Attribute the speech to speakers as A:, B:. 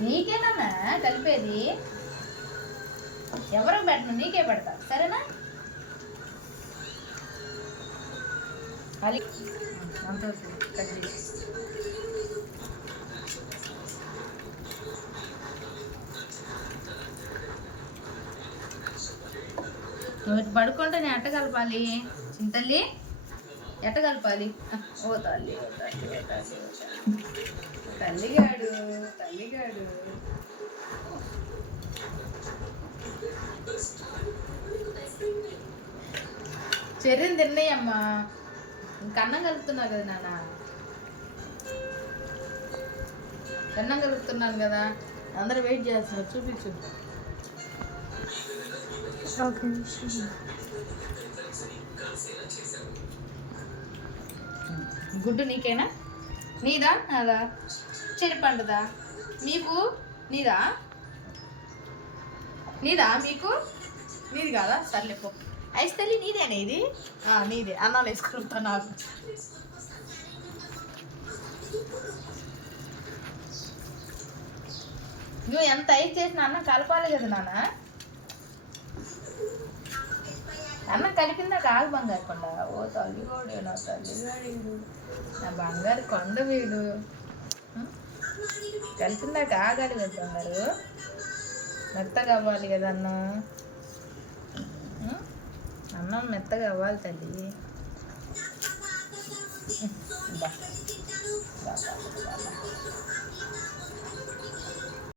A: నీకేనన్నా? కలిపేది? ఎవరికి పెట్టను? నీకే పెడతా. సరేనా? అది నువ్వు పడుకుంటే నేను అట్ట కలపాలి. చింతల్లి? ఎట్ట కలపాలి? ఓ తల్లి ఓ తల్లి ఓ తల్లి తల్లిగాడు తల్లిగాడు. చెర్రిని తిన్నాయమ్మా. ఇంక అన్నం కలుపుతున్నావు కదా నాన్న. అన్నం కలుపుతున్నాను కదా. అందరూ వెయిట్ చేస్తున్నారు. చూపించు. గుడ్డు నీకేనా? నీదా? నాదా? చెరిపండుదా మీకు? నీదా? నీదా మీకు? నీది కాదా? సర్లే పో. ఐస్ తల్లి నీదేనా ఇది? నీదే. అన్నాలు వేసుకుంటా నాకు. నువ్వు ఎంత ఐస్ చేసినా అన్న కలపాలి కదా నాన్న? అన్నం కలిపిందా కాదు బంగారు కొండ? ఓ తల్లిగోడు నా తల్లిగాడు నా బంగారు కొండ వీడు. కలిపిందా కాగాలి కదా బంగారు? మెత్తగా అవ్వాలి కదా అన్నం. అన్నం మెత్తగా అవ్వాలి తల్లి.